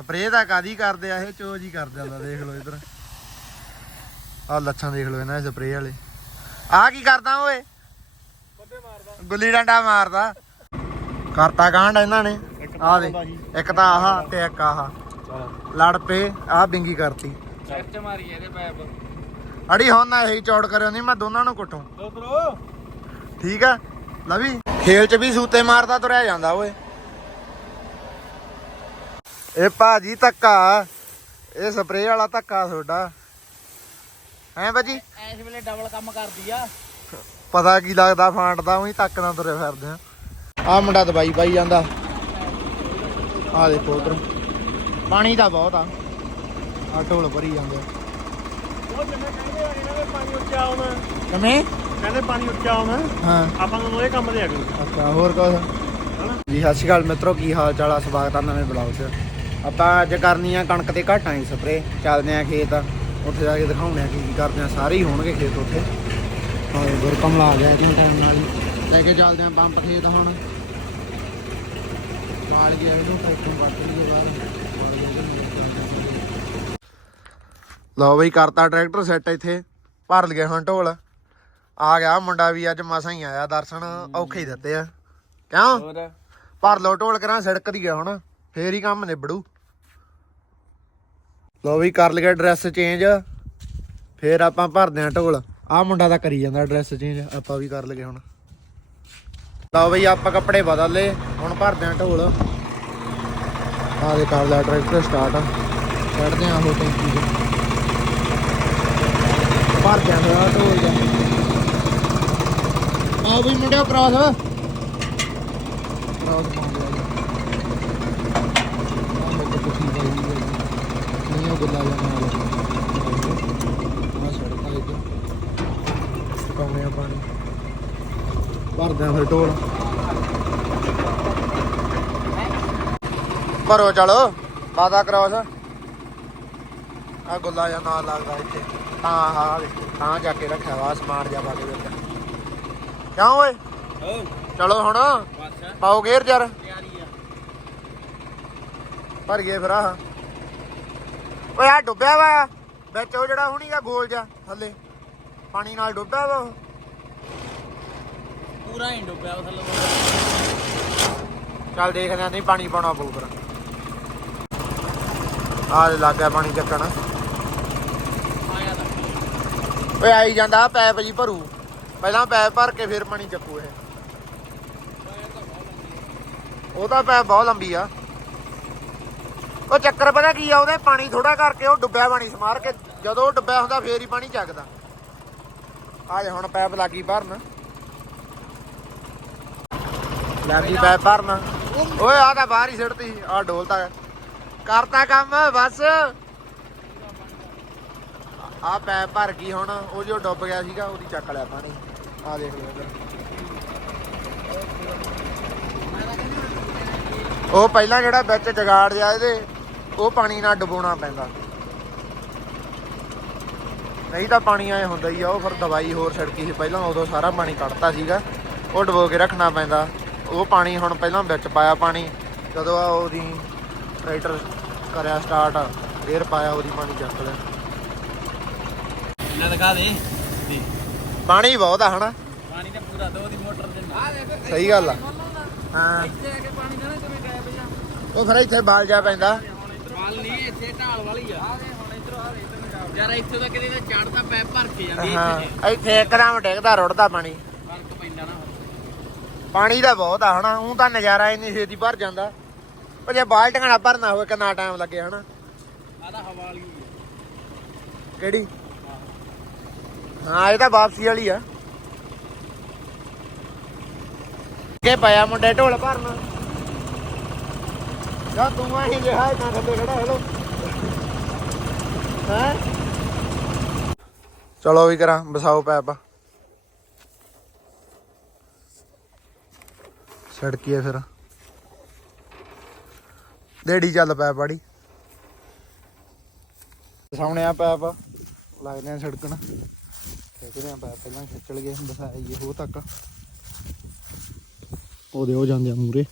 Spray ਤਾਂ ਕਾਦੀ ਕਰਦੇ ਆ ਇਹ ਚੋਜ ਹੀ ਕਰ ਜਾਂਦਾ ਦੇਖ ਲਓ ਇਧਰ। ਆ ਲੱਛਾਂ ਦੇਖ ਲਓ ਇਹਨਾਂ ਦੇ ਸਪਰੇਅ ਵਾਲੇ। ਆ ਕੀ ਕਰਦਾ ਓਏ? ਗੁੱਲੀ ਡੰਡਾ ਮਾਰਦਾ। ਕਰਤਾ ਕਾਂਡ ਇਹਨਾਂ ਨੇ। ਆ ਦੇ ਇੱਕ ਤਾਂ ਆਹ ਤੇ ਇੱਕ ਆਹ। ਲੜ ਪਏ ਆ ਬਿੰਗੀ ਕਰਤੀ। ਚੱਚ ਮਾਰੀ ਇਹਦੇ ਪੈਪ। ਅੜੀ ਹੁਣ ਨਾ ਇਹੀ ਚੌੜ ਕਰਿਓ ਨਹੀਂ ਮੈਂ ਦੋਨਾਂ ਨੂੰ ਕੁੱਟੂ। ਠੀਕ ਆ? ਲਵੀ ਖੇਲ ਚ ਵੀ ਸੂਤੇ ਮਾਰਦਾ ਤੁਰਿਆ ਜਾਂਦਾ ਓਏ। ਇਹ ਭਾਜੀ ਧੱਕਾ। ਇਹ ਸਪਰੇਅ ਵਾਲਾ ਧੱਕਾ ਤੁਹਾਡਾ। ਹੈ ਬਾਜੀ ਐਸ ਵੇਲੇ ਡਬਲ ਕੰਮ ਕਰਦੀ ਆ। ਪਤਾ ਕੀ ਲੱਗਦਾ ਫਾਂਟ ਦਾ ਉਹੀ ਧੱਕ ਨਾਲ ਤੁਰੇ ਫਿਰਦੇ ਆ। ਆ ਮੁੰਡਾ ਦਵਾਈ ਪਾਈ ਜਾਂਦਾ। ਆ ਦੇਖੋ ਉਧਰ। ਪਾਣੀ ਤਾਂ ਬਹੁਤ ਆ। ਆ ਢੋਲ ਭਰੀ ਜਾਂਦੇ ਆ। ਉਹ ਕਹਿੰਦੇ ਆ ਇਹਨਾਂ ਦੇ ਪਾਣੀ ਉੱਚਾ ਆਉਣਾ। ਕਿਵੇਂ? ਕਹਿੰਦੇ ਪਾਣੀ ਉੱਚਾ ਆਉਣਾ। ਹਾਂ। ਆਪਾਂ ਨੂੰ ਇਹ ਕੰਮ ਦੇ ਅਗਲੇ ਅੱਛਾ ਹੋਰ ਕੁਝ ਜੀ ਸਤਿ ਸ਼੍ਰੀ ਅਕਾਲ ਮਿੱਤਰੋ ਕੀ ਹਾਲ ਚਾਲ ਆ? ਸਵਾਗਤ ਆ ਨਵੇਂ ਬਲੌਗ 'ਚ। ਆਪਾਂ ਅੱਜ ਕਰਨੀ ਆ ਕਣਕ ਤੇ ਘਾਟਾਂ ਦੀ ਸਪਰੇ ਚੱਲਦੇ ਆ ਖੇਤ। ਉੱਥੇ ਜਾ ਕੇ ਦਿਖਾਉਂਦੇ ਆ ਕੀ ਕੀ ਕਰਦੇ ਆ। ਸਾਰੇ ਹੀ ਹੋਣਗੇ ਖੇਤ ਉੱਥੇ। ਹਾਂ ਗੁਰਕਮਲਾ ਆ ਗਿਆ ਜੀ ਟਾਈਮ ਨਾਲ ਲੈ ਕੇ ਚੱਲਦੇ ਆ ਪੰਪ ਖੇਤ ਹੁਣ। ਮਾਲ ਗਿਆ ਇਹਨੂੰ ਪੈਟੋਂ ਪੱਟ ਲਈ ਬਾਹਰ ਲਓ ਬਈ ਕਰਤਾ ਟਰੈਕਟਰ ਸੈੱਟ ਇੱਥੇ। ਭਰ ਲਗੇ ਹੁਣ ਢੋਲ। ਆ ਗਿਆ ਮੁੰਡਾ ਵੀ ਅੱਜ ਮਸਾਂ ਹੀ ਆਇਆ। ਦਰਸ਼ਨ ਔਖੇ ਹੀ ਦਿੱਤੇ ਆ। ਕਿਉਂ? ਭਰ ਲਓ ਢੋਲ ਕਰਾਂ ਸੜਕ ਦੀ ਗਿਆ ਹੁਣ। ਫੇਰ ਹੀ ਕੰਮ ਨਿਬੜੂ। ਲੋ ਵੀ ਕਰ ਲਗੇ ਡਰੈਸ ਚੇਂਜ ਫੇਰ ਆਪਾਂ ਭਰਦੇ ਆ ਢੋਲ। ਆਹ ਮੁੰਡਾ ਤਾਂ ਕਰੀ ਜਾਂਦਾ ਡਰੈਸ ਚੇਂਜ ਆਪਾਂ ਵੀ ਕਰ ਲਗੇ ਹੁਣ। ਲਓ ਬਈ ਆਪਾਂ ਕੱਪੜੇ ਬਦਲ ਲਏ, ਹੁਣ ਭਰਦੇ ਆ ਢੋਲ। ਆਹ ਦੇ ਕਰ ਲਿਆ ਟਰੈਕਟਰ ਸਟਾਰਟ ਕੱਢਦੇ ਆ ਉਹ ਟੈਂਕੀ ਚ। ਭਰਦੇ ਆ ਢੋਲ ਜਾ ਆ ਵੀ ਮੁੰਡਿਓ ਕ੍ਰਾਸ ਕ੍ਰਾਸ ਪਾਉਂਦੇ ਆ ਆਹ ਮੇਰੇ ਕੋਲ ਕੁਛ ਨਹੀਂ ਪਾਈ ਹੋਈ ਹੈ। ਨਹੀਂ ਉਹ ਗੱਲਾਂ ਜਾਂ ਨਾਲ ਆ ਸੜਕਾਂ ਇੱਧਰ। ਪਾਉਣੇ ਆ ਪਾਣੀ। ਭਰਦੇ ਆ ਫਿਰ ਢੋਲ। ਭਰੋ ਚਲੋ ਪਾਦਾ ਕ੍ਰਾਸ ਆ ਗੁੱਲਾ ਜਾਂ ਨਾਲ ਲੱਗਦਾ ਇੱਥੇ। ਤਾਂ ਹਾਂ ਤਾਂ ਜਾ ਕੇ ਰੱਖਿਆ ਵਾ ਸਮਾਨ ਜਾ ਪਾ ਕੇ ਵਿੱਚ। ਕਿਉਂ ਓਏ? ਚਲੋ ਹੁਣ। ਪਾਓ ਗੇਰ ਯਾਰ। ਤਿਆਰੀ ਆ। ਭਰ ਗਏ ਫਿਰ ਆਹ। ਓਏ ਆ ਡੁੱਬਿਆ ਵਾ। ਵਿੱਚ ਉਹ ਜਿਹੜਾ ਹੁਣੀਗਾ ਗੋਲ ਜਾ ਥੱਲੇ। ਪਾਣੀ ਨਾਲ ਡੁੱਬਿਆ ਵਾ ਉਹ। ਪੂਰਾ ਹੀ ਡੁੱਬਿਆ ਉਹ ਥੱਲੇ। ਚੱਲ ਦੇਖਦੇ ਆਂ ਨਹੀਂ ਪਾਣੀ ਪਾਉਣਾ ਪਊ ਫਿਰ। ਆ ਲੱਗ ਗਿਆ ਪਾਣੀ ਚੱਕਣ। ਆਇਆ ਤਾਂ। ਓਏ ਆਈ ਜਾਂਦਾ ਪੈਪ ਜੀ ਭਰੂ। ਪਹਿਲਾਂ ਪੈਪ ਭਰ ਕੇ ਫਿਰ ਪਾਣੀ ਚੱਕੂ ਇਹ। ਉਹਦਾ ਪੈਪ ਬਹੁਤ ਲੰਬੀ ਆ। ਉਹ ਚੱਕਰ ਪਤਾ ਕੀ ਆ ਉਹਦੇ ਪਾਣੀ ਥੋੜਾ ਕਰਕੇ ਉਹ ਡੁੱਬਿਆ ਪਾਣੀ ਸਮਾਰ ਕੇ ਜਦੋਂ ਉਹ ਡੁੱਬਿਆ ਹੁੰਦਾ ਫੇਰ ਹੀ ਪਾਣੀ ਚੱਕਦਾ। ਆ ਜਾ ਹੁਣ ਪੈਪ ਲੱਗੀ ਭਰਨ। ਲੱਗੀ ਪੈਪ ਭਰਨ। ਓਏ ਆ ਤਾਂ ਬਾਹਰ ਹੀ ਸਿੱਟਤੀ ਆ ਡੋਲਤਾ ਕਰਤਾ ਕੰਮ ਬਸ। ਆ ਪੈਪ ਭਰ ਗਈ ਹੁਣ ਉਹ ਜੋ ਡੁੱਬ ਗਿਆ ਸੀਗਾ ਉਹਦੀ ਚੱਕ ਲਿਆ ਪਾਣੀ। ਆ ਦੇਖ ਲਓ ਇੱਧਰ। ਉਹ ਪਹਿਲਾਂ ਜਿਹੜਾ ਵਿੱਚ ਜਗਾੜ ਜਾ ਇਹਦੇ। ਉਹ ਪਾਣੀ ਨਾਲ ਡੁਬੋਣਾ ਪੈਂਦਾ। ਨਹੀਂ ਤਾਂ ਪਾਣੀ ਐ ਹੁੰਦਾ ਹੀ ਆ ਉਹ ਫਿਰ ਦਵਾਈ ਹੋਰ ਛੜਕੀ ਸੀ ਪਹਿਲਾਂ ਉਦੋਂ ਸਾਰਾ ਪਾਣੀ ਕੱਢਤਾ ਸੀਗਾ ਉਹ ਡੁਬੋ ਕੇ ਰੱਖਣਾ ਪੈਂਦਾ। ਉਹ ਪਾਣੀ ਹੁਣ ਪਹਿਲਾਂ ਵਿੱਚ ਪਾਇਆ ਪਾਣੀ ਜਦੋਂ ਆ ਉਹਦੀ ਟਰੈਕਟਰ ਕਰਿਆ ਸਟਾਰਟ ਫੇਰ ਪਾਇਆ ਉਹਦੀ ਪਾਣੀ ਚੱਕ ਲਿਆ। ਇਹਨਾਂ ਦਿਖਾ ਦੇ। ਪਾਣੀ ਬਹੁਤ ਆ ਹਨਾ? ਪਾਣੀ ਤੇ ਪੂਰਾ ਦੋ ਦੀ ਮੋਟਰ ਦੇ ਆ ਦੇਖ ਸਹੀ ਗੱਲ ਆ। ਹਾਂ ਇੱਥੇ ਆ ਕੇ ਪਾਣੀ ਨਾ ਕਿਵੇਂ ਗਾਇਬ ਜਾ ਉਹ ਫਿਰ ਇੱਥੇ ਬਾਲ ਜਾ ਪੈਂਦਾ। ਵਾਲ ਨਹੀਂ ਇੱਥੇ ਢਾਲ ਵਾਲੀ ਆ। ਆ ਦੇ ਹੁਣ ਇਧਰ ਆ ਦੇ ਇਧਰ ਯਾਰ ਇੱਥੇ ਤਾਂ ਕਿਤੇ ਦਾ ਚੜਦਾ ਪੈਪ ਭਰ ਕੇ ਜਾਂਦੀ ਹਾਂ ਇੱਥੇ ਇੱਥੇ ਇੱਕਦਮ ਡਿੱਗਦਾ ਰੁੜਦਾ ਪਾਣੀ। ਫ਼ਰਕ ਪੈਂਦਾ ਨਾ ਪਾਣੀ ਦਾ ਬਹੁਤ ਆ ਹਨਾ? ਉਹ ਤਾਂ ਨਜ਼ਾਰਾ ਇੰਨੀ ਛੇਤੀ ਭਰ ਜਾਂਦਾ। ਪਰ ਜੇ ਬਾਲਟੀਆਂ ਨਾਲ ਭਰਨਾ ਹੋਵੇ ਕਿੰਨਾ ਟਾਈਮ ਲੱਗੇ ਹਨਾ? ਆ ਤਾਂ ਹਵਾ ਵਾਲੀ ਕਿਹੜੀ? ਹਾਂ ਇਹ ਤਾਂ ਵਾਪਸੀ ਵਾਲੀ ਆ। ਕੇ ਪਿਆ ਮੁੰਡੇ ਢੋਲ ਭਰਨ। ਜਾ ਤੂੰ ਆਹੀ ਜਿਹੜਾ ਨਾ ਥੱਲੇ ਖੜਾ ਹੈਲੋ। ਹੈ? ਚਲੋ ਵੀ ਕਰਾਂ ਬਸਾਓ ਪੈਪ। ਸੜਕੀਏ ਫਿਰ। ਡੇੜੀ ਚੱਲ ਪੈ ਪਾੜੀ ਸਾਹਮਣੇ ਆ ਪੈਪ। ਲੱਗਦੇ ਆ ਸੜਕਣ। ਖਿੱਚਦੇ ਆ ਪੈਪ ਪਹਿਲਾਂ ਖਿੱਚ ਲਗੇ ਬਸਾਈਏ ਹੋ ਤੱਕ। ਉਹਦੇ ਹੋ ਜਾਂਦੇ ਆ ਮੂਰੇ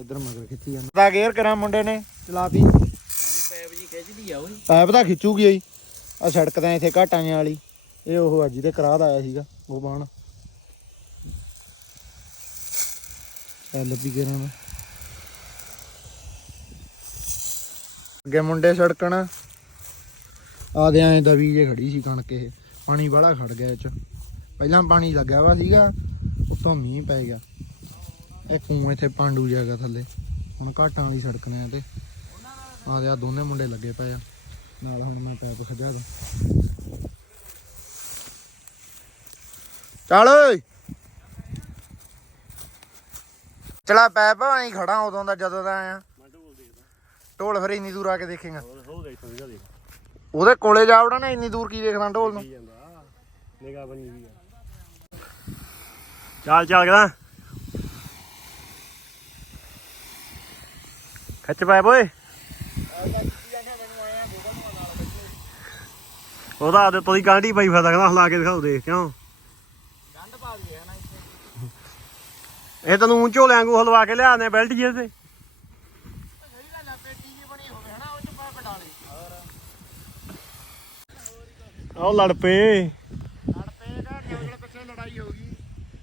ਇਧਰ ਮਗਰ ਖਿੱਚੀ ਜਾਂਦਾ। ਤਾਂ ਗੇਅਰ ਕਰਾਂ ਮੁੰਡੇ ਨੇ? ਚਲਾਤੀ। ਪੈਪ ਜੀ ਖਿੱਚਦੀ ਆ ਓਏ ਪਾਇਪ ਤਾਂ ਖਿੱਚੂਗੀ ਹੀ ਆ ਸੜਕ ਤਾਂ ਇੱਥੇ ਘਾਟਾਂ ਵਾਲੀ। ਇਹ ਉਹ ਅੱਜ ਦੇ ਕਰਾਹ ਦਾ ਆਇਆ ਸੀਗਾ ਉਹ ਬਾਣ ਐਲ ਪੀ ਕਰਾਂ ਦਾ ਅੱਗੇ ਮੁੰਡੇ ਸੜਕਣ। ਆਦੇ ਐਂ ਦਵੀ ਜੇ ਖੜੀ ਸੀ ਕਣਕ ਇਹ। ਪਾਣੀ ਵਾਲਾ ਖੜ ਗਿਆ ਇਹ ਚ। ਪਹਿਲਾਂ ਪਾਣੀ ਲੱਗਿਆ ਵਾ ਸੀਗਾ ਉੱਤੋਂ ਮੀਂਹ ਪੈ ਗਿਆ। ਇਹ ਕੂੰ ਇੱਥੇ ਪਾਂਡੂ ਜਗਾ ਥੱਲੇ। ਹੁਣ ਘਾਟਾਂ ਵਾਲੀ ਸੜਕ ਨੇ ਤੇ। ਆਦੇ ਆ ਦੋਨੇ ਮੁੰਡੇ ਲੱਗੇ ਪਏ ਆ। ਨਾਲ ਹੁਣ ਮੈਂ ਪੈਪ ਖਜਾ ਦੂੰ ਚੱਲ ਓਏ। ਚਲਾ ਪੈਪ ਆਈ ਖੜਾ ਉਦੋਂ ਦਾ ਜਦੋਂ ਦਾ ਆਇਆ। ਢੋਲ ਦੇਖਦਾ ਫਿਰ ਇੰਨੀ ਦੂਰ ਆ ਕੇ ਦੇਖੇਗਾ। ਹੋਰ ਉਹਦੇ ਕੋਲੇ ਜਾ ਵੜਾ ਇੰਨੀ ਦੂਰ ਕੀ ਦੇਖਦਾ ਢੋਲ ਨੂੰ। ਕੀ ਜਾਂਦਾ ਬਣੀ ਹੋਈ ਆ। ਚੱਲ ਚੱਲ ਕਰਾਂ ਖੱਚ ਪਾਇ ਓਏ ਉਹਦਾ ਆਦੇ ਤੋਦੀ ਕਾਂਢੀ ਪਈ ਫਿਰਦਾ ਕਹਿੰਦਾ ਹਲਾ ਕੇ ਦਿਖਾਓ ਦੇਖ, ਕਿਉਂ? ਗੰਢ ਪਾ ਗਿਆ ਨਾ ਇੱਥੇ ਇਹ ਤੈਨੂੰ ਉਂਚੋ ਲੈਂਗੂ ਹਲਵਾ ਕੇ ਲਿਆਨੇ ਬੈਲਟ ਤੇ। ਉਹ ਆਹ ਲੜ ਪਏ। ਲੜ ਪਏਗਾ ਨਿਉਜਲ ਪਿੱਛੇ ਲੜਾਈ ਹੋ ਗਈ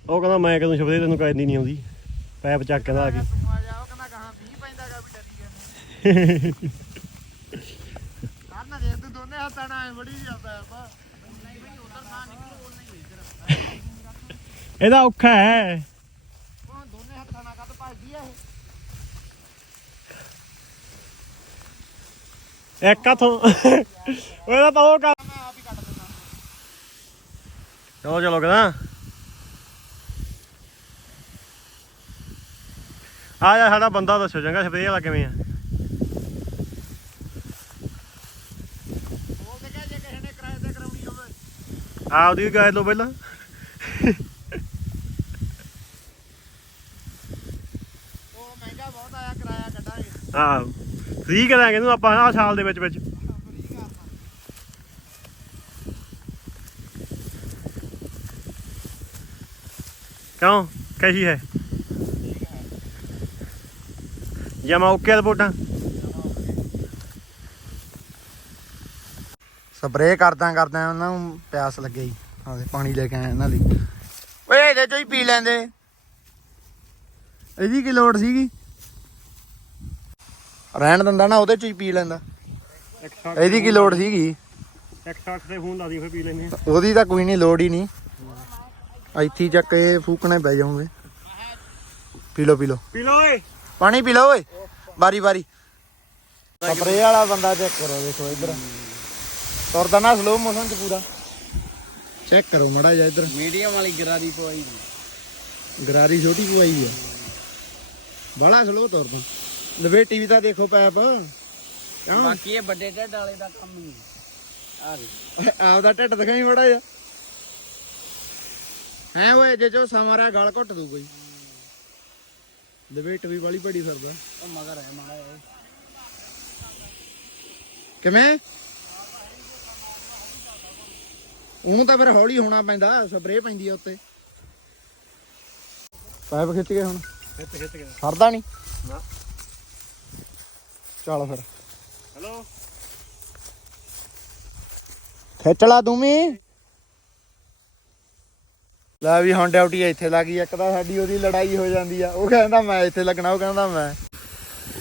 ਉਹ ਕਹਿੰਦਾ ਮੈਂ ਕਦੋਂ ਛਪਦੇ, ਤੈਨੂੰ ਕਹਿੰਦੀ ਨਹੀਂ ਆਉਂਦੀ। ਪੈਪ ਚੱਕ ਕਹਿੰਦਾ ਆ ਕੇ। ਤੂੰ ਆ ਜਾ ਉਹ ਕਹਿੰਦਾ ਕਹਾਂ ਮੀਂਹ ਪੈਂਦਾਗਾ ਵੀ ਡਰੀ ਜਾਂਦਾ ਕੰਨ ਦੇਖ ਤੂੰ ਦੋਨੇ ਹੱਥਾਂ ਨਾਲ ਐਂ ਵੜੀ ਜਾਂਦਾ ਆ ਨਹੀਂ ਬਈ ਉਧਰ ਨਾ ਨਿਕਲ ਉਹ ਨਹੀਂ ਇੱਧਰ ਇਹਦਾ ਔਖਾ ਹੈ। ਉਹ ਦੋਨੇ ਹੱਥਾਂ ਨਾਲ ਕੱਦ ਭੱਜਦੀ ਆ ਇਹ। ਇੱਕ ਹੱਥੋਂ ਉਹਦਾ ਤਾਂ ਉਹ ਕਰ ਮੈਂ ਆਪ ਹੀ ਕੱਟ ਦਿੰਦਾ। ਚਲੋ ਚਲੋ ਕਹਿੰਦਾ। ਆ ਜਾ ਸਾਡਾ ਬੰਦਾ ਦੱਸੋ ਚੰਗਾ ਸਪਰੇਅ ਵਾਲਾ ਕਿਵੇਂ ਆ ਬੋਲ ਦੇ ਕਿ ਜੇ ਕਿਸੇ ਨੇ ਕਿਰਾਏ ਤੇ ਕਰਾਉਣੀ ਹੋਵੇ ਆਪਦੀ ਵੀ ਗਾਇਦ ਲਓ ਪਹਿਲਾਂ। ਉਹ ਮਹਿੰਗਾ ਬਹੁਤ ਆਇਆ ਕਿਰਾਇਆ ਕੱਢਾਂਗੇ। ਆਹ। ਫ੍ਰੀ ਕਰਾਂਗੇ ਇਹਨੂੰ ਆਪਾਂ ਆ ਸਾਲ ਦੇ ਵਿੱਚ ਵਿੱਚ। ਕਿਉਂ? ਕੈਸੀ ਹੈ। ਜਮਾ ਓਕੇ ਰਿਪੋਰਟਾਂ। ਸਪਰੇਅ ਕਰਦਾ ਕਰਦਾ ਉਹਨਾਂ ਨੂੰ ਪਿਆਸ ਲੱਗੀ ਆਦੇ ਪਾਣੀ ਲੈ ਕੇ ਆਇਆ ਇਹਨਾਂ ਲਈ। ਓਏ ਇਹਦੇ ਚੋਂ ਹੀ ਪੀ ਲੈਂਦੇ। ਇਹਦੀ ਕੀ ਲੋੜ ਸੀਗੀ? ਰਹਿਣ ਦਿੰਦਾ ਨਾ ਉਹਦੇ ਚੋਂ ਹੀ ਪੀ ਲੈਂਦਾ। ਇਹਦੀ ਕੀ ਲੋੜ ਸੀਗੀ? 160 ਦੇ ਫੋਨ ਲਾ ਦੀ ਫਿਰ ਪੀ ਲੈਨੇ ਉਹਦੀ ਤਾਂ ਕੋਈ ਨਹੀਂ ਲੋੜ ਹੀ ਨਹੀਂ। ਇੱਥੇ ਚੱਕ ਕੇ ਫੂਕਣੇ ਪੈ ਜਾਉਂਗੇ ਪੀ ਲਓ ਪੀ ਲਓ। ਪੀ ਲੋ ਓਏ। ਪਾਣੀ ਪੀ ਲਓ ਓਏ। ਬਾਰੀ ਬਾਰੀ ਸਪਰੇਅ ਵਾਲਾ ਬੰਦਾ ਚੈੱਕ ਕਰੋ ਦੇਖੋ ਇੱਧਰ। ਤੁਰਦਾ ਨਾ ਸਲੋ ਮੋਸ਼ਨ ਚ ਪੂਰਾ। ਚੈੱਕ ਕਰੋ ਮੜਾ ਜਾ ਇੱਧਰ। ਮੀਡੀਅਮ ਵਾਲੀ ਗਰਾਰੀ ਪਵਾਈ ਜੀ। ਗਰਾਰੀ ਛੋਟੀ ਪਵਾਈ ਆ। ਬੜਾ ਸਲੋ ਤੁਰਦਾ। ਲਵੇਟੀ ਵੀ ਤਾਂ ਦੇਖੋ ਪੈਪ। ਕਿਉਂ? ਬਾਕੀ ਇਹ ਵੱਡੇ ਢੱਡ ਵਾਲੇ ਦਾ ਕੰਮ ਨਹੀਂ। ਆ ਗਈ ਆਪਦਾ ਢਿੱਡ ਦਿਖਾਈ ਮੜਾ ਜਾ ਹੈ ਓਏ ਜੇ ਜੋ ਸਮਾਰਾ ਗਲ ਘੁੱਟ ਦੂ ਕੋਈ। ਲਵੇਟ ਵੀ ਵਾਲੀ ਬੜੀ ਫਿਰਦਾ। ਉਹ ਮਗਰ ਹੈ ਮਾੜਾ ਇਹ ਕਿਵੇਂ? ਉਹਨੂੰ ਤਾਂ ਫਿਰ ਹੌਲੀ ਹੋਣਾ ਪੈਂਦਾ ਸਪਰੇਅ ਪੈਂਦੀ ਆ ਉੱਤੇ। ਪਾਈਪ ਖਿੱਚ ਗਏ ਹੁਣ? ਖਿੱਚ ਖਿੱਚ ਗਿਆ ਸਰਦਾ ਨਹੀਂ? ਨਾ। ਚੱਲ ਫਿਰ। ਹੈਲੋ? ਖਿੱਚ ਲਾ ਤੂੰ ਵੀ। ਲੈ ਵੀ ਹੁਣ ਡਿਊਟੀ ਇੱਥੇ ਲੱਗ ਗਈ ਇੱਕ ਤਾਂ ਸਾਡੀ ਉਹਦੀ ਲੜਾਈ ਹੋ ਜਾਂਦੀ ਆ। ਉਹ ਕਹਿੰਦਾ ਮੈਂ ਇੱਥੇ ਲੱਗਣਾ ਉਹ ਕਹਿੰਦਾ ਮੈਂ।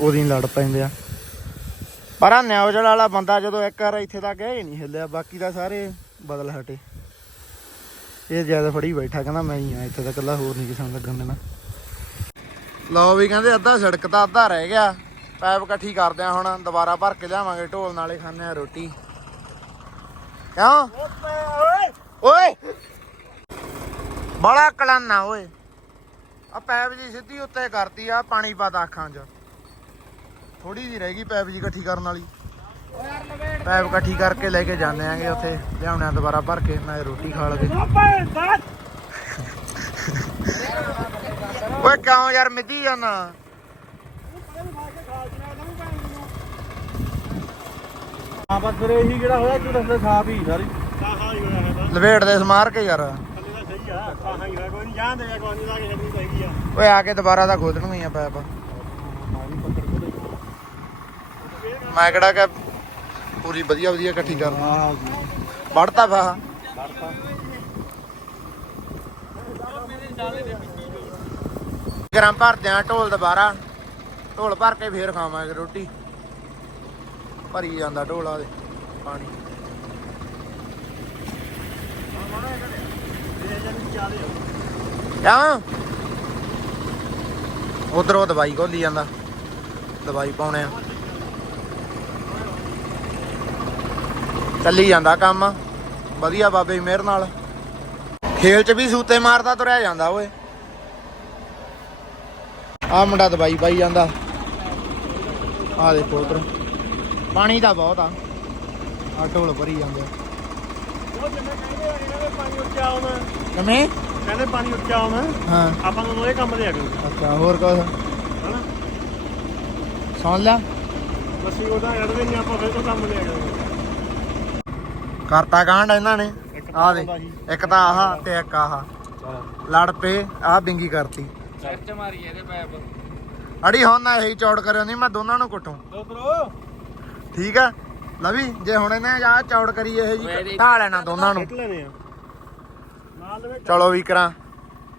ਉਹਦੀ ਲੜ ਪੈਂਦੇ ਆ। ਪਰ ਆ ਨਿਆਉਜਲ ਵਾਲਾ ਬੰਦਾ ਜਦੋਂ ਇੱਕ ਵਾਰ ਇੱਥੇ ਤੱਕ ਗਿਆ ਹੀ ਨਹੀਂ ਹਿੱਲਿਆ ਬਾਕੀ ਤਾਂ ਸਾਰੇ ਬਦਲ ਹਟੇ। ਇਹ ਜ਼ਿਆਦਾ ਫੜੀ ਬੈਠਾ, ਕਹਿੰਦਾ ਮੈਂ ਹੀ ਆ, ਇੱਥੇ ਤਾਂ ਇਕੱਲਾ ਹੋਰ ਨਹੀਂ ਕਿਸੇ ਨੂੰ ਲੱਗਣ ਦੇਣਾ। ਲਓ ਵੀ ਕਹਿੰਦੇ ਅੱਧਾ ਸੜਕ ਤਾਂ ਅੱਧਾ ਰਹਿ ਗਿਆ। ਪੈਪ ਇਕੱਠੀ ਕਰਦੇ ਆ ਹੁਣ, ਦੁਬਾਰਾ ਭਰ ਕੇ ਲਿਆਵਾਂਗੇ, ਢੋਲ ਨਾਲੇ ਖਾਣੇ ਆ ਰੋਟੀ। ਕਿਉਂ? ਓਏ! ਬੜਾ ਕਲਾਨਾ, ਓਏ। ਆ ਪੈਪ ਜੀ ਸਿੱਧੀ ਉੱਤੇ ਕਰਤੀ ਆ ਪਾਣੀ ਪਾਤਾ ਅੱਖਾਂ 'ਚ। ਥੋੜੀ ਜੀ ਰਹਿ ਗਈ ਪੈਪ ਜੀ ਇਕੱਠੀ ਕਰਨ ਵਾਲੀ। ਪੈਪ ਇਕੱਠੀ ਕਰਕੇ ਲੈ ਕੇ ਜਾਂਦੇ ਆਂਗੇ ਉੱਥੇ ਲਿਆਉਣੇ ਦੁਬਾਰਾ ਭਰ ਕੇ ਨਾਲੇ ਰੋਟੀ ਖਾ ਲਗੇ ਓਏ ਕਿਉਂ ਯਾਰ ਮਿੱਧੀ ਜਾਣਾ ਹਾਂ ਬਸ ਫਿਰ ਇਹੀ ਜਿਹੜਾ ਹੋਇਆ ਤੂੰ ਦੱਸ ਸਾਫ਼ ਹੀ ਸਾਰੀ। ਸਾਹਾ ਹੀ ਹੋਇਆ ਹੈ ਤਾਂ ਲਵੇਟ ਦੇ ਸਮਾਰ ਕੇ ਯਾਰ। ਥੱਲੇ ਦਾ ਸਹੀ ਆ ਸਾਹਾ ਹੀ ਹੋਇਆ ਕੋਈ ਨਹੀਂ ਜਾਣਦੇ ਆ ਕੋਈ ਨਹੀਂ ਲਾ ਕੇ ਛੱਡਣੀ ਚਾਹੀਦੀ ਆ ਓਏ ਆ ਕੇ ਦੁਬਾਰਾ ਤਾਂ ਖੋਦਣਗੇ ਆ ਪੈਪ। ਮੈਂ ਕਿਹੜਾ ਕਿ ਪੂਰੀ ਵਧੀਆ ਵਧੀਆ ਇਕੱਠੀ ਕਰਨਾ ਵੜਤਾ ਫਾਹਾ ਕੱਢਤਾ ਗਰਮ ਭਰਦੇ ਆ, ਢੋਲ ਦੁਬਾਰਾ। ਢੋਲ ਭਰ ਕੇ ਫੇਰ ਖਾਵਾਂਗੇ ਰੋਟੀ। ਭਰੀ ਜਾਂਦਾ ਢੋਲਾ ਦੇ ਪਾਣੀ। ਕਿਉਂ ਉਧਰ ਦਵਾਈ ਘੋਲੀ ਜਾਂਦਾ। ਦਵਾਈ ਪਾਉਣੇ ਆ। ਚੱਲੀ ਜਾਂਦਾ ਕੰਮ। ਵਧੀਆ ਬਾਬੇ ਦੀ ਮਿਹਰ ਨਾਲ। ਖੇਲ ਚ ਵੀ ਸੂਤੇ ਮਾਰਦਾ ਤੁਰਿਆ ਜਾਂਦਾ ਓਏ। ਆ ਮੁੰਡਾ ਦਵਾਈ ਪਾਈ ਜਾਂਦਾ। ਆ ਦੇਖੋ ਉਧਰ। ਪਾਣੀ ਤਾਂ ਬਹੁਤ ਆ। ਆ ਢੋਲ ਭਰੀ ਜਾਂਦੇ ਉਹ ਜਿਵੇਂ ਕਹਿੰਦੇ ਆ ਇਹਨਾਂ ਦੇ ਪਾਣੀ ਉੱਚਾ ਆਉਣਾ। ਕਿਵੇਂ? ਕਹਿੰਦੇ ਪਾਣੀ ਉੱਚਾ ਆਉਣਾ। ਹਾਂ। ਆਪਾਂ ਨੂੰ ਇਹ ਕੰਮ ਦੇ ਆ ਗਏ। ਅੱਛਾ ਹੋਰ ਹਨਾ? ਸੁਣ ਲਿਆ ਬਸੀ ਉਹਦਾ ਕੱਢਦੇ ਨਹੀਂ ਆਪਾਂ ਫਿਰ ਤੋਂ ਕੰਮ ਦੇ ਆ ਗਏ। ਕਰਤਾ ਕਾਂਡ ਇਹਨਾਂ ਨੇ। ਇੱਕ ਆ ਦੇ। ਇੱਕ ਤਾਂ ਆਹ ਤੇ ਇੱਕ ਆਹ। ਲੜ ਪਏ ਆਹ ਬਿੰਗੀ ਕਰਤੀ। ਸੱਚ ਮਾਰੀ ਇਹਦੇ ਪੈਪ। ਅੜੀ ਹੁਣ ਨਾ ਇਹੀ ਚੌੜ ਕਰਿਓ ਨਹੀਂ ਮੈਂ ਦੋਨਾਂ ਨੂੰ ਕੁੱਟੂ। ਠੀਕ ਆ? ਲਵੀ ਜੇ ਹੁਣ ਇਹਨੇ ਆ ਚੌੜ ਕਰੀ ਇਹ ਜੀ ਢਾ ਲੈਣਾ ਦੋਨਾਂ ਨੂੰ। ਕੱਟ ਲੈਣੇ ਆ। ਨਾਲ ਦੇ ਵਿੱਚ ਚਲੋ। ਵੀ ਕਰਾਂ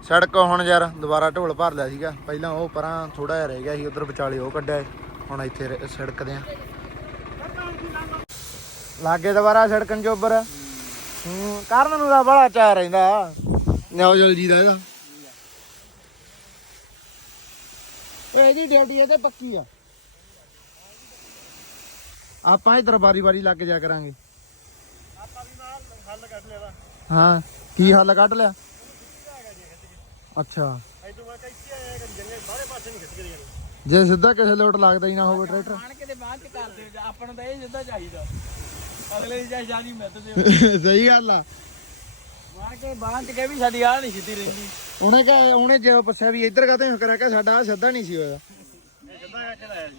ਸੜਕ ਹੁਣ ਯਾਰ ਦੁਬਾਰਾ ਢੋਲ ਭਰ ਲਿਆ ਸੀਗਾ। ਪਹਿਲਾਂ ਉਹ ਪਰਾਂ ਥੋੜਾ ਜਿਹਾ ਰਹਿ ਗਿਆ ਸੀ ਉਧਰ ਵਿਚਾਲੇ ਉਹ ਕੱਢਿਆ। ਹੁਣ ਇੱਥੇ ਰ- ਸੜਕਦੇ ਆ। ਲਾਗੇ ਦੁਬਾਰਾ ਸੜਕਣ ਚੋਬਰ ਹੂੰ ਕਰਨ ਨੂੰ ਦਾ ਬੜਾ ਚਾਹ ਰਹਿੰਦਾ। ਨਿਆਉਜਲ ਜੀ ਦਾ ਇਹਦਾ। ਓਏ ਇਹਦੀ ਡਿਊਟੀ ਇਹਦੇ ਪੱਕੀ ਆ। ਆਪਾਂ ਇਧਰ ਬਾਰੀ ਬਾਰੀ ਲੱਗ ਜਾ ਕਰਾਂਗੇ। ਆਪਾਂ ਵੀ ਨਾਲ ਹੱਲ ਕੱਢ ਲਿਆ ਵਾ ਹਾਂ ਕੀ ਹੱਲ ਕੱਢ ਲਿਆ? ਅੱਛਾ। ਜੇ ਸਿੱਧਾ ਕਿਸੇ ਲੋਟ ਲੱਗਦਾ ਹੀ ਨਾ ਹੋਵੇ ਟਰੈਕਟਰ। ਆਣ ਕੇ ਤੇ ਬਾਅਦ ਚ ਕਰ ਦਿਓ ਆਪਾਂ ਨੂੰ ਤਾਂ ਇਹ ਸਿੱਧਾ ਚਾਹੀਦਾ। ਅਗਲੇ ਦੀ ਜਾਨੀ ਸਹੀ ਗੱਲ ਆ। ਮਾਰ ਕੇ ਬਾਅਦ ਚ ਕਹੇ ਵੀ ਸਾਡੀ ਆਹ ਨਹੀਂ ਸਿੱਧੀ ਰਹਿੰਦੀ। ਉਹਨੇ ਕਹ ਉਹਨੇ ਜੇ ਪੁੱਛਿਆ ਵੀ ਇੱਧਰ ਕਾਤੇ ਕਰਿਆ ਕਿ ਸਾਡਾ ਆਹ ਸਿੱਧਾ ਨਹੀਂ ਸੀ ਹੋਇਆ। ਇਹ ਸਿੱਧਾ ਕਰਕੇ ਲਾਇਆ ਜੀ।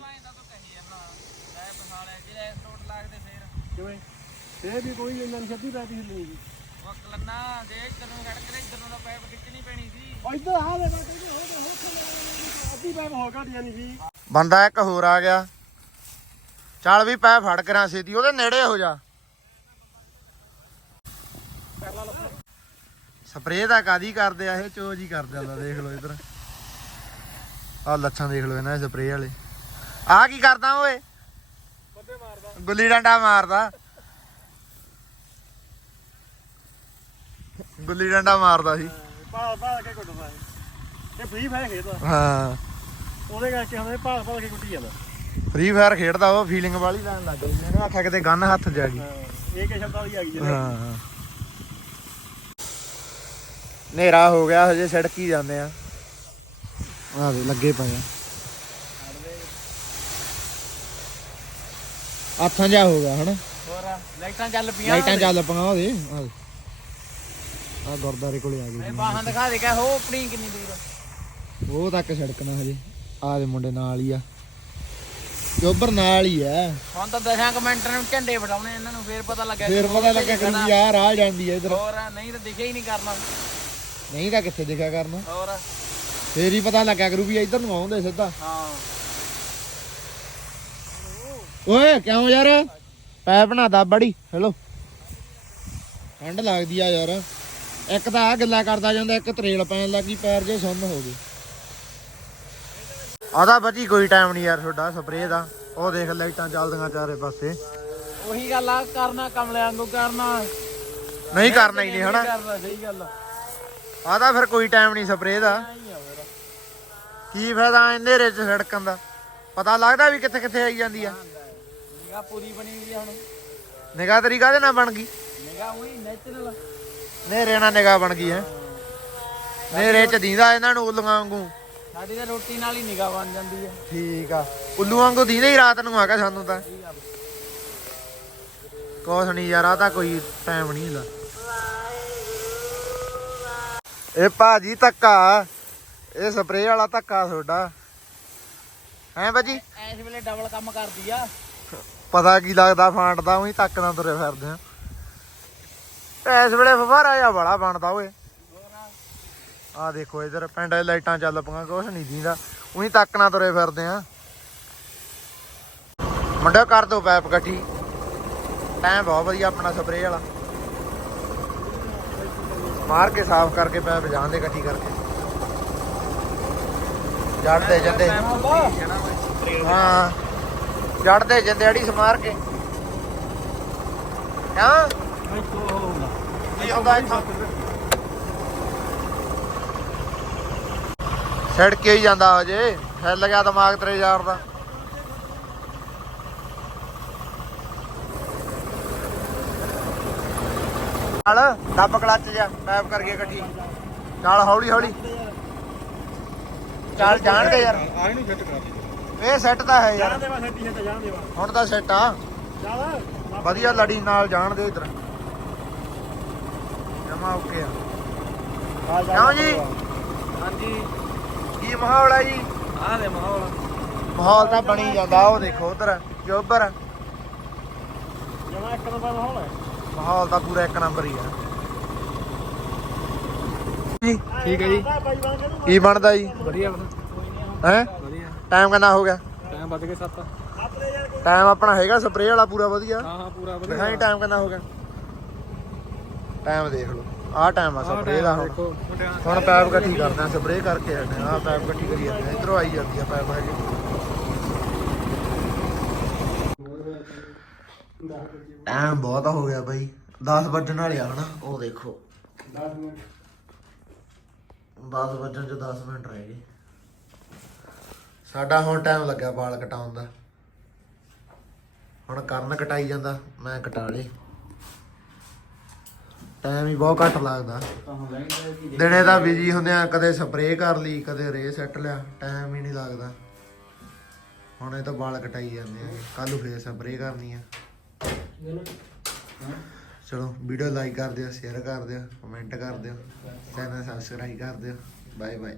ਕਿਵੇਂ? ਇਹ ਵੀ ਕੋਈ ਇਹਨਾਂ ਨੂੰ ਛੱਡੀ ਪੈਦੀ ਹਿੱਲਣੀ ਜੀ। ਉਹ ਕਲੰਨਾ ਜੇ ਇੱਧਰ ਨੂੰ ਖੜਕ ਰਿਹਾ ਇੱਧਰ ਨੂੰ ਤਾਂ ਪੈਪ ਖਿੱਚਣੀ ਪੈਣੀ ਸੀ। ਉਹ ਇੱਧਰ ਆ ਲੈ ਬਾਟੇ ਹੋ ਗਿਆ ਹੋ ਗਿਆ ਅੱਧੀ ਪੈਪ ਹੋ ਘਟ ਜਾਣੀ ਸੀ। ਬੰਦਾ ਇੱਕ ਹੋਰ ਆ ਗਿਆ। ਚੱਲ ਵੀ ਪੈ ਫੜ ਕਰਾਂ ਛੇਤੀ ਉਹਦੇ ਨੇੜੇ ਹੋ ਜਾ। ਸਪਰੇਅ ਦਾ ਕਾਦੀ ਕਰਦੇ ਆ ਇਹ ਚੋਜ ਹੀ ਕਰ ਜਾਂਦਾ ਦੇਖ ਲਓ ਇਧਰ। ਆ ਲੱਛਣ ਦੇਖ ਲਓ ਇਹਨਾਂ ਦੇ ਸਪਰੇਅ ਵਾਲੇ। ਆ ਕੀ ਕਰਦਾ ਓਏ? ਬੰਦੇ ਮਾਰਦਾ ਗੁੱਲੀ ਡੰਡਾ ਮਾਰਦਾ। ਗੁੱਲੀ ਡੰਡਾ ਮਾਰਦਾ ਸੀ। ਭਾਲ ਭਾਲ ਕੇ ਕੁੱਟਦਾ ਇਹ ਇਹ ਫ੍ਰੀ ਫਾਇਰ ਖੇਡਦਾ। ਹਾਂ। ਉਹਦੇ ਕਰਕੇ ਹੁਣ ਇਹ ਭਾਲ ਭਾਲ ਕੇ ਕੁੱਟੀ ਜਾਂਦਾ। ਫ੍ਰੀ ਫਾਇਰ ਖੇਡਦਾ ਉਹ ਫੀਲਿੰਗ ਵਾਲੀ ਲੈਣ ਲੱਗ ਗਈ। ਇਹਨੇ ਆਖਿਆ ਕਿਤੇ ਗਨ ਹੱਥ ਜਾ ਗਈ। ਇਹ ਕਿ ਸ਼ਬਦਾਂ ਦੀ ਆ ਗਈ ਜਿਹੜੀ ਹਾਂ ਹਨੇਰਾ ਹੋ ਗਿਆ ਹਜੇ ਸੜਕ ਹੀ ਜਾਂਦੇ ਆ। ਆ ਦੇ ਲੱਗੇ ਪਏ ਆ। ਆਥਾਂ ਜਾ ਹੋ ਗਿਆ ਹਨਾ? ਹੋਰ ਲਾਈਟਾਂ ਚੱਲ ਪਈਆਂ ਲਾਈਟਾਂ ਚੱਲ ਪਈਆਂ ਉਹਦੇ ਆ ਦੇ ਆ ਗੁਰਦਾਰੇ ਕੋਲੇ ਆ ਗਏ ਬਾਹਾਂ ਦਿਖਾ ਦੇ ਕਹ ਹੋ ਆਪਣੀ ਕਿੰਨੀ ਦੂਰ ਉਹ ਤੱਕ ਸੜਕ ਨਾ ਹਜੇ। ਆ ਦੇ ਮੁੰਡੇ ਨਾਲ ਹੀ ਆ। ਜੋਬਰ ਨਾਲ ਹੀ ਆ। ਹੁਣ ਤਾਂ ਦਸਾਂ ਕਮੈਂਟਰ ਨੂੰ ਝੰਡੇ ਫੜਾਉਣੇ ਇਹਨਾਂ ਨੂੰ ਫੇਰ ਪਤਾ ਲੱਗਿਆ ਫੇਰ ਪਤਾ ਲੱਗਾ ਕਿ ਯਾਰ ਆ ਜਾਂਦੀ ਆ ਇਧਰ। ਹੋਰ ਨਹੀਂ ਤਾਂ ਦਿਖਿਆ ਹੀ ਨਹੀਂ ਕਰਨਾ। ਨਹੀਂ ਤਾਂ ਕਿੱਥੇ ਦਿਖਿਆ ਕਰਨਾ? ਹੋਰ ਫੇਰ ਹੀ ਪਤਾ ਲੱਗਿਆ ਕਰੂ ਵੀ ਇੱਧਰ ਨੂੰ ਆਉਂਦੇ ਸਿੱਧਾ। ਹਾਂ। ਓਏ ਕਿਉਂ ਯਾਰ? ਪੈ ਬਣਾਦਾ ਬੜੀ ਹੈਲੋ। ਠੰਡ ਲੱਗਦੀ ਆ ਯਾਰ। ਇੱਕ ਤਾਂ ਆ ਗੱਲਾਂ ਕਰਦਾ ਜਾਂਦਾ ਇੱਕ ਤਰੇਲ ਪੈਣ ਲੱਗੀ ਪੈਰ ਜੇ ਸੁੰਨ ਹੋ ਗਏ। ਆਦਾ ਬਚੀ ਕੋਈ ਟਾਈਮ ਨਹੀਂ ਯਾਰ ਤੁਹਾਡਾ ਸਪਰੇਅ ਦਾ। ਉਹ ਦੇਖ ਲਾਈਟਾਂ ਚੱਲਦੀਆਂ ਚਾਰੇ ਪਾਸੇ। ਉਹੀ ਗੱਲ ਆ ਕਰਨਾ ਕਮਲਿਆਂ ਵਾਂਗੂ ਕਰਨਾ। ਨਹੀਂ ਕਰਨਾ ਹੀ ਨਹੀਂ ਹਨਾ? ਕਰਨਾ ਸਹੀ ਗੱਲ ਆ। ਆਦਾ ਫਿਰ ਕੋਈ ਟਾਈਮ ਨਹੀਂ ਸਪਰੇਅ ਦਾ ਕੀ ਫਾਇਦਾ ਇਹਦੇ ਚ ਸੜਕਣ ਦਾ? ਪਤਾ ਲੱਗਦਾ ਵੀ ਕਿੱਥੇ ਕਿੱਥੇ ਆਈ ਜਾਂਦੀ ਆ। ਨਿਗਾ ਪੂਰੀ ਬਣੀ ਹੋਈ ਆ ਹੁਣ। ਨਿਗਾਹ ਤੇਰੀ ਕਾਹਦੇ ਨਾਲ ਬਣ ਗਈ? ਨਿਗਾ ਉਹੀ ਨੈਚੁਰਲ ਨੇਰੇ ਨਾਲ ਨਿਗਾਹ ਬਣ ਗਈ ਹੈ। ਨੇਰੇ ਚ ਦੀਂਦਾ ਇਹਨਾਂ ਨੂੰ ਉੱਲੀਆਂ ਵਾਂਗੂ। ਸਾਡੀ ਤਾਂ ਰੋਟੀ ਨਾਲ ਹੀ ਨਿਗਾ ਬਣ ਜਾਂਦੀ ਆ ਠੀਕ ਆ। ਉੱਲੂ ਵਾਂਗੂ ਦੀਂਦੇ ਹੀ ਰਾਤ ਨੂੰ ਆਗਾ ਸਾਨੂੰ ਤਾਂ। ਕੁਛ ਨਹੀਂ ਯਾਰ ਆ ਤਾਂ ਕੋਈ ਟਾਈਮ ਨਹੀਂ ਹੁੰਦਾ। ਇਹ ਭਾਜੀ ਧੱਕਾ ਇਹ ਸਪਰੇਅ ਵਾਲਾ ਧੱਕਾ ਤੁਹਾਡਾ। ਹੈ ਭਾਜੀ? ਐਸ ਵੇਲੇ ਡਬਲ ਕੰਮ ਕਰਦੀ ਆ। ਪਤਾ ਕੀ ਲੱਗਦਾ ਫਾਂਟ ਦਾ ਉਹੀ ਧੱਕ ਨਾਲ ਤੁਰੇ ਫਿਰਦੇ ਆ। ਇਸ ਵੇਲੇ ਫਵਾਰਾ ਜਿਹਾ ਬੜਾ ਬਣਦਾ ਓਏ। ਆ ਦੇਖੋ ਇਧਰ ਪਿੰਡ ਦੇ ਲਾਈਟਾਂ ਚੱਲ ਪਈਆਂ, ਕੁਛ ਨਹੀਂ ਦੀਂਦਾ। ਉਹੀ ਧੱਕ ਤੁਰੇ ਫਿਰਦੇ ਆ। ਮੁੰਡਾ ਕਰ ਦੋ ਪੈਪ ਇਕੱਠੀ। ਟਾਈਮ ਬਹੁਤ ਵਧੀਆ ਆਪਣਾ ਸਪਰੇਅ ਵਾਲਾ। ਮਾਰ ਕੇ ਸਾਫ਼ ਕਰਕੇ ਪੈਪ ਜਾਂਦੇ ਇਕੱਠੀ ਕਰਕੇ। ਜੜਦੇ ਜਾਂਦੇ। ਹਾਂ, ਜੜਦੇ ਜਾਂਦੇ ਅੜੀ ਸਮਾਰ ਕੇ। ਹਾਂ? ਕੀ ਹੁੰਦਾ ਇੱਥੋਂ। ਛੜ ਕੇ ਹੀ ਜਾਂਦਾ ਹਜੇ। ਹਿੱਲ ਗਿਆ ਦਿਮਾਗ ਤੇਰੇ ਯਾਰ ਦਾ। ਚੱਲ ਦੱਬ ਕਲੱਚ ਜਾ ਪੈਪ ਕਰਕੇ ਇਕੱਠੀ। ਚੱਲ ਹੌਲੀ ਹੌਲੀ। ਚੱਲ ਜਾਣ ਦੇ ਯਾਰ। ਆਏ ਨੂੰ ਫਿੱਟ ਕਰਾ ਦੇ। ਇਹ ਸੈੱਟ ਤਾਂ ਹੈ ਯਾਰ। ਜਾਣ ਦੇ ਵਾ ਸੈੱਟੀ ਸੈੱਟ ਜਾਣ ਦੇ ਵਾ। ਹੁਣ ਤਾਂ ਸੈੱਟ ਆ। ਚੱਲ ਵਧੀਆ ਲੜੀ ਨਾਲ ਜਾਣ ਦੇ ਇਧਰ। ਜਮਾ ਓਕੇ ਆ। ਆ ਕਿਉਂ ਜੀ? ਹਾਂਜੀ। ਕੀ ਮਾਹੌਲ ਹੈ ਜੀ? ਆਹ ਦੇ ਮਾਹੌਲ। ਮਾਹੌਲ ਤਾਂ ਬਣੀ ਜਾਂਦਾ ਉਹ ਦੇਖੋ ਉਧਰ ਜੋਬਰ ਜਮਾ ਇੱਕ ਨੰਬਰ ਮਾਹੌਲ ਹੈ। ਮਾਹੌਲ ਤਾਂ ਪੂਰਾ ਇੱਕ ਨੰਬਰ ਹੀ ਆ। ਜੀ ਠੀਕ ਹੈ ਜੀ। ਕੇ ਬਣਦਾ ਜੀ? ਵਧੀਆ। ਹੈ? ਵਧੀਆ। ਟਾਈਮ ਕਿੰਨਾ ਹੋ ਗਿਆ? ਟਾਈਮ ਵੱਜ ਗਏ 7 ਆਪਣੇ ਯਾਰ ਟਾਈਮ ਆਪਣਾ ਹੈਗਾ ਸਪਰੇਅ ਵਾਲਾ ਪੂਰਾ ਵਧੀਆ। ਹਾਂ ਹਾਂ ਪੂਰਾ ਵਧੀਆ। ਦਿਖਾਈ ਟਾਈਮ ਕਿੰਨਾ ਹੋ ਗਿਆ। ਟਾਈਮ ਦੇਖ ਲਓ। ਆਹ ਟਾਈਮ ਆ ਸਪਰੇਅ ਦਾ ਹੁਣ। ਹੁਣ ਪੈਪ ਇਕੱਠੀ ਕਰਦੇ ਆ ਸਪਰੇਅ ਕਰਕੇ ਆਨੇ ਆ ਪੈਪ ਇਕੱਠੀ ਕਰੀ ਜਾਂਦੇ ਆ ਇਧਰੋਂ ਆਈ ਜਾਂਦੀ ਆ ਪੈਪ ਹੈਗੇ ਟਾਈਮ ਬਹੁਤ ਹੋ ਗਿਆ ਬਾਈ 10 ਵੱਜਣ ਵਾਲੇ ਆ ਹਨਾ ਉਹ ਦੇਖੋ। 10 ਵੱਜਣ ਚ 10 ਮਿੰਟ ਰਹਿ ਗਏ। ਸਾਡਾ ਹੁਣ ਟਾਈਮ ਲੱਗਿਆ ਵਾਲ ਕਟਾਉਣ ਦਾ। ਹੁਣ ਕਰਨ ਕਟਾਈ ਜਾਂਦਾ ਮੈਂ ਕਟਾ ਲੇ ਟਾਈਮ ਹੀ ਬਹੁਤ ਘੱਟ ਲੱਗਦਾ। ਦਿਨੇ ਤਾਂ ਬਿਜ਼ੀ ਹੁੰਦੇ ਆ, ਕਦੇ ਸਪਰੇਅ ਕਰ ਲਈ, ਕਦੇ ਰੇ ਸੈੱਟ ਲਿਆ ਟਾਈਮ ਹੀ ਨਹੀਂ ਲੱਗਦਾ। ਹੁਣ ਇਹ ਤਾਂ ਵਾਲ ਕਟਾਈ ਜਾਂਦੇ ਆ। ਕੱਲ ਨੂੰ ਫੇਰ ਸਪਰੇਅ ਕਰਨੀ ਆ। ਚਲੋ ਵੀਡੀਓ ਲਾਈਕ ਕਰ ਦਿਓ ਸ਼ੇਅਰ ਕਰ ਦਿਓ ਕਮੈਂਟ ਕਰ ਦਿਓ ਚੈਨਲ ਸਬਸਕ੍ਰਾਈਬ ਕਰ ਦਿਓ। Bye bye